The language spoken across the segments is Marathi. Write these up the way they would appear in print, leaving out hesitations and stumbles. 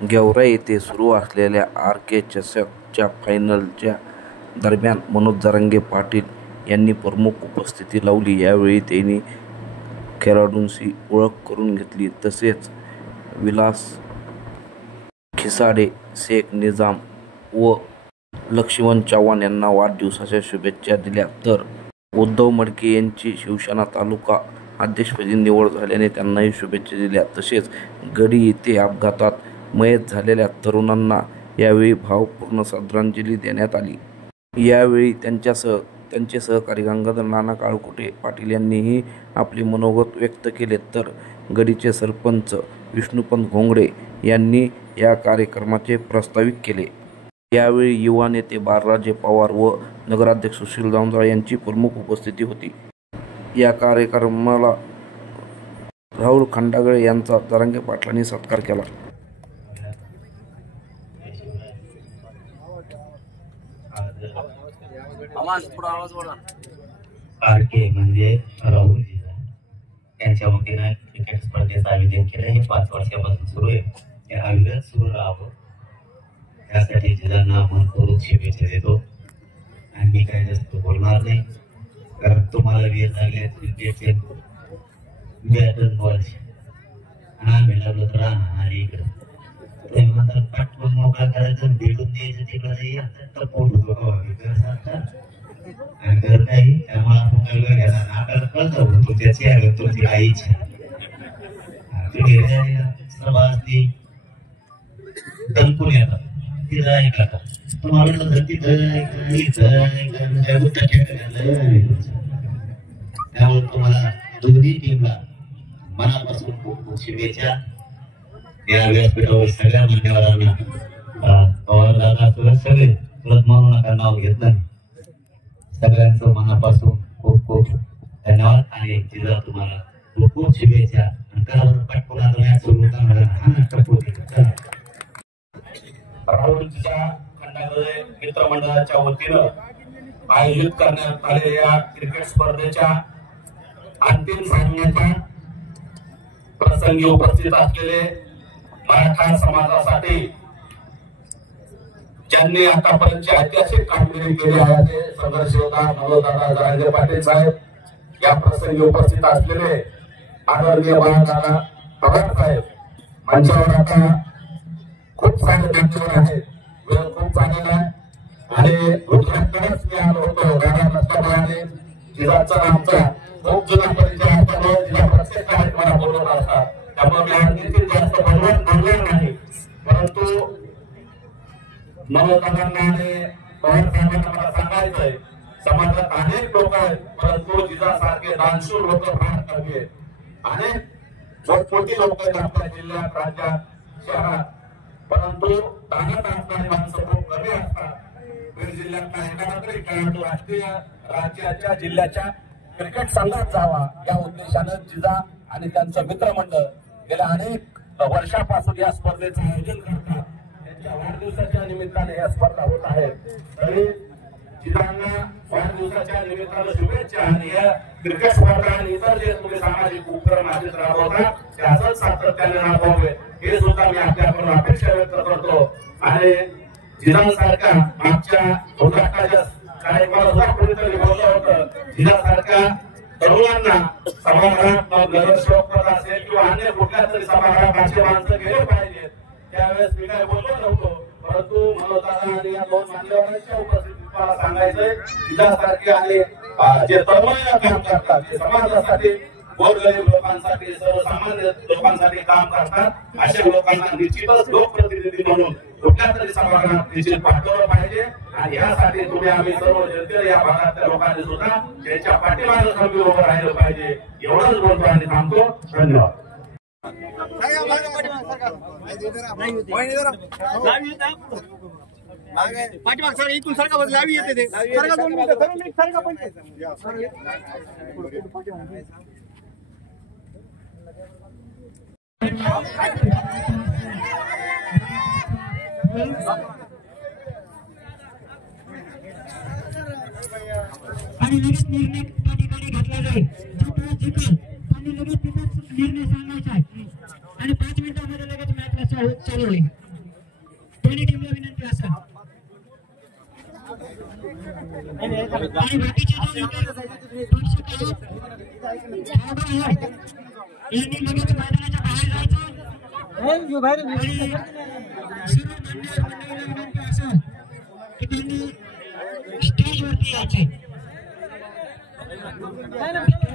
गेवराई येथे सुरू असलेल्या आर.के. चषकच्या फायनलच्या दरम्यान मनोज जरांगे पाटील यांनी प्रमुख उपस्थिती लावली. यावेळी त्यांनी खेळाडूंशी ओळख करून घेतली तसेच विलास खिसाडे, शेख निजाम व लक्ष्मण चव्हाण यांना वाढदिवसाच्या शुभेच्छा दिल्या. तर उद्धव मडके यांची शिवसेना तालुका अध्यक्षपदी निवड झाल्याने त्यांनाही शुभेच्छा दिल्या. तसेच गडी येथे अपघातात मयत झालेल्या तरुणांना यावेळी भावपूर्ण श्रद्धांजली देण्यात आली. यावेळी त्यांचे सहकारी गंगाधर नाना काळकुटे पाटील यांनीही आपले मनोगत व्यक्त केले. तर गडीचे सरपंच विष्णुपंत घोंगडे यांनी या कार्यक्रमाचे प्रास्ताविक केले. यावेळी युवा नेते बाळराजे पवार व नगराध्यक्ष सुशील जांजळे यांची प्रमुख उपस्थिती होती. या कार्यक्रमाला राहुल खंडागळे यांचा जरांगे पाटलांनी सत्कार केला. आर.के. म्हणजे राहुल त्यांच्या वतीनं क्रिकेट स्पर्धेचं आयोजन केलं. हे 5 वर्षापासून सुरू आहे. हे अविरत सुरू राहावं यासाठी जिजांना मनपूर्वक शुभेच्छा देतो. आणि मी काही जास्त बोलणार नाही कारण तुम्हाला वेळ लागले क्रिकेटचे बॅटन बॉल आम्ही लागलो तर राहणार इकडं ते म्हणतात पटकन मोकळा करायचं भेटून द्यायचं तिकडं पोट होतो आणि तर काही त्यामुळे आपण काही वेळ घ्यायला आपल्याला कळत होतो त्याची आहे तुमची काही इच्छा तुम्ही सभा असती दमकून येतात तिथं ऐका तुम्हाला त्यामुळे तुम्हाला दोन्ही टीमला मनापासून खूप खूप शुभेच्छा. या व्यासपीठावर सगळ्या मान्यवरांना पवार दादा सगळे तुला म्हणू नका नाव घेतलं सगळ्यांचं मनापासून खूप खूप धन्यवाद आणि तिला तुम्हाला खूप खूप शुभेच्छा. राहुलच्या खंडागळे मित्रमंडळाच्या वतीनं आयोजित करण्यात आलेल्या क्रिकेट स्पर्धेच्या अंतिम सामन्याच्या प्रसंगी उपस्थित असलेले मराठा समाजासाठी ज्यांनी आतापर्यंतची ऐतिहासिक कामगिरी केली आहे ते संघर्ष योद्धा मनोजदादा जरांगे पाटील साहेब, या प्रसंगी उपस्थित असलेले आदरणीय बाळादादा पवार साहेब, मंचावर आता खूप सारे मान्यवर आहेत. वेळ खूप झालेला आहे आणि उद्घाटनच मी आलो होतो गाडा नसल्यामुळे जिल्ह्याचा आमचा खूप जुना परिचय असल्यामुळे जिल्हा प्रत्येक कार्यक्रमाला बोलवत असतात त्यामुळे मी आणखी जास्त बोलणार नाही. परंतु मनोजदादांना आणि पवार साहेबांना मला सांगायचंय समाजात अनेक लोक आहेत परंतु जिल्ह्यासारखे दानशूर लोक फार कमी आहेत. अनेक मोठमोठी लोक आहेत आपल्या जिल्ह्यात राज्यात शहरात परंतु दानात असणारी माणसं खूप कमी असतात. बीड जिल्ह्यातला एखादा तरी खेळाडू राष्ट्रीय राज्याच्या जिल्ह्याच्या क्रिकेट संघात जावा या उद्देशानं जिजा आणि त्यांचं मित्रमंडळ गेल्या अनेक वर्षापासून या स्पर्धेचं आयोजन करतात. त्यांच्या वाढदिवसाच्या निमित्ताने या स्पर्धा होत आहेत. तरी जिजांना वाढदिवसाच्या निमित्तानं शुभेच्छा आणि या क्रिकेट स्पर्धा आणि इतर जे तुम्ही सामाजिक उपक्रम आधीच राबवता ते असंच सातत्याने राबवावे हे सुद्धा मी आपल्याकडून अपेक्षा व्यक्त करतो. आणि जिजांसारख्या मागच्या उद्घाटनाच्या कार्यक्रमाला सुद्धा कोणीतरी बोललं होतं जिजांसारख्या तरुणांना सभागृहात नगरसेवक पद असेल किंवा अन्य कुठल्या तरी सभागृहात माणसं गेले पाहिजेत. त्यावेळेस मी काय बोललो नव्हतो परंतु मनोजदादा आणि या 2 मान्यवरांच्या उपस्थितीत मला सांगायचंय जिजांसारखे आणि जे तरुण काम करतात जे समाजासाठी गोरगरीब लोकांसाठी सर्वसामान्य लोकांसाठी काम करतात अशा लोकांना निश्चितच लोकप्रतिनिधी म्हणून कुठल्या तरी सभागृहात निश्चित पाठवलं पाहिजे. आणि यासाठी तुम्ही आम्ही सर्व जनते या भागातल्या लोकांनी सुद्धा त्यांच्या पाठीमागे खंबीर उभं राहिलं पाहिजे. एवढंच बोलतो आणि थांबतो. धन्यवाद. पाठीमाग सर इथून सरका लावी येते ते सरका 2 मिनिटं सरका पण आणि लगेच निर्णय त्या ठिकाणी घेतला जाईल. जो टॉस जिंकेल त्यांनी लगेच तिथंच निर्णय सांगायचा आहे आणि 5 मिनिटांमध्ये लगेच मॅच चालू होईल. दोन्ही टीमला विनंती असेल आणि बाकीचे जे प्रेक्षक आहेत यांनी लगेच मैदानाच्या बाहेर जायचं सर्व मंडळीला विनंती असेल की त्यांनी स्टेजवरती यायचे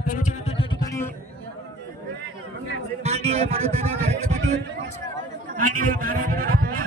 परिचयाच्या ठिकाणी माननीय मनोजदादा गाडगे पाटील आणि नारायणदादा